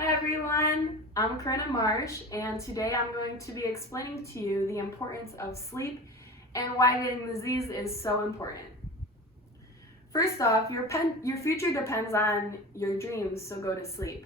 Hi everyone, I'm Corinna Marsh, and today I'm going to be explaining to you the importance of sleep and why getting the Z's is so important. First off, your future depends on your dreams, so go to sleep.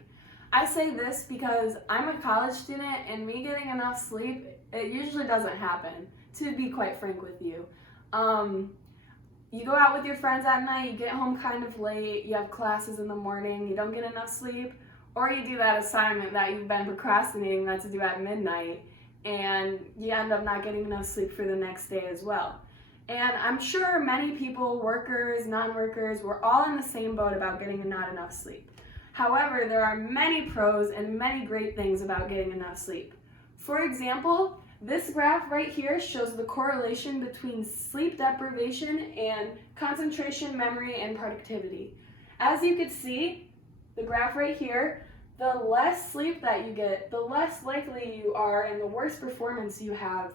I say this because I'm a college student and me getting enough sleep, it usually doesn't happen, to be quite frank with you. You go out with your friends at night, you get home kind of late, you have classes in the morning, you don't get enough sleep, or you do that assignment that you've been procrastinating not to do at midnight, and you end up not getting enough sleep for the next day as well. And I'm sure many people, workers, non-workers, we're all in the same boat about getting not enough sleep. However, there are many pros and many great things about getting enough sleep. For example, this graph right here shows the correlation between sleep deprivation and concentration, memory, and productivity. As you can see, the graph right here, the less sleep that you get, the less likely you are and the worse performance you have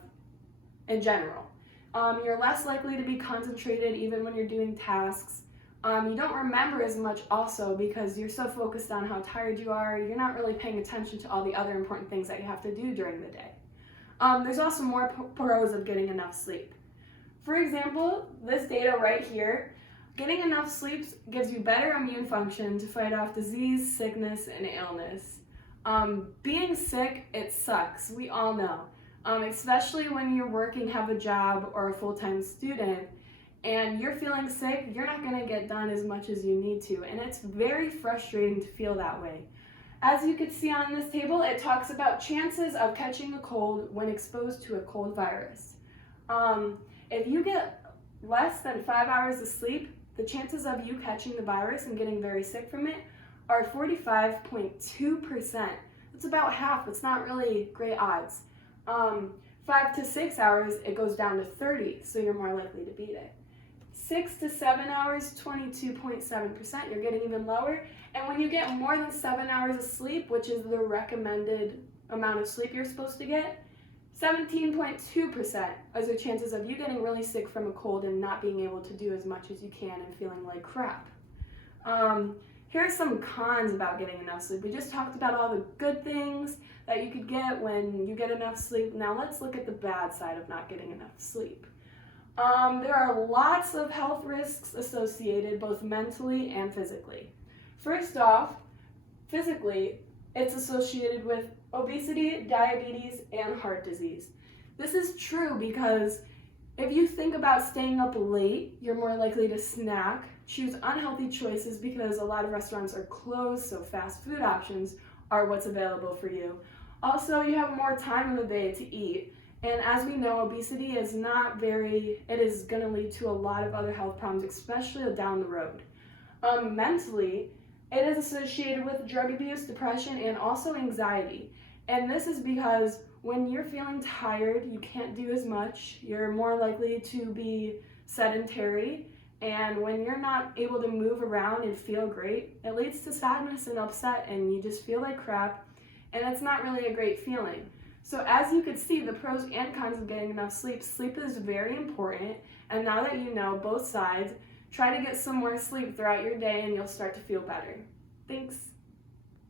in general. You're less likely to be concentrated even when you're doing tasks. You don't remember as much also because you're so focused on how tired you are, you're not really paying attention to all the other important things that you have to do during the day. There's also more pros of getting enough sleep. For example, this data right here, getting enough sleep gives you better immune function to fight off disease, sickness, and illness. Being sick, it sucks, we all know. Especially when you're working, have a job, or a full-time student, and you're feeling sick, you're not gonna get done as much as you need to, and it's very frustrating to feel that way. As you can see on this table, it talks about chances of catching a cold when exposed to a cold virus. If you get less than 5 hours of sleep, the chances of you catching the virus and getting very sick from it are 45.2%. That's about half. It's not really great odds. 5 to 6 hours, it goes down to 30, so you're more likely to beat it. 6 to 7 hours, 22.7%, you're getting even lower. And when you get more than 7 hours of sleep, which is the recommended amount of sleep you're supposed to get, 17.2% is the chances of you getting really sick from a cold and not being able to do as much as you can and feeling like crap. Here are some cons about getting enough sleep. We just talked about all the good things that you could get when you get enough sleep. Now let's look at the bad side of not getting enough sleep. There are lots of health risks associated both mentally and physically. First off, physically, it's associated with obesity, diabetes, and heart disease. This is true because if you think about staying up late, you're more likely to snack, choose unhealthy choices because a lot of restaurants are closed, so fast food options are what's available for you. Also, you have more time in the day to eat. And as we know, obesity is it is going to lead to a lot of other health problems, especially down the road. Mentally, it is associated with drug abuse, depression, and also anxiety. And this is because when you're feeling tired, you can't do as much, you're more likely to be sedentary, and when you're not able to move around and feel great, it leads to sadness and upset, and you just feel like crap, and it's not really a great feeling. So as you can see, the pros and cons of getting enough sleep. Sleep is very important, and now that you know both sides, try to get some more sleep throughout your day and you'll start to feel better. Thanks.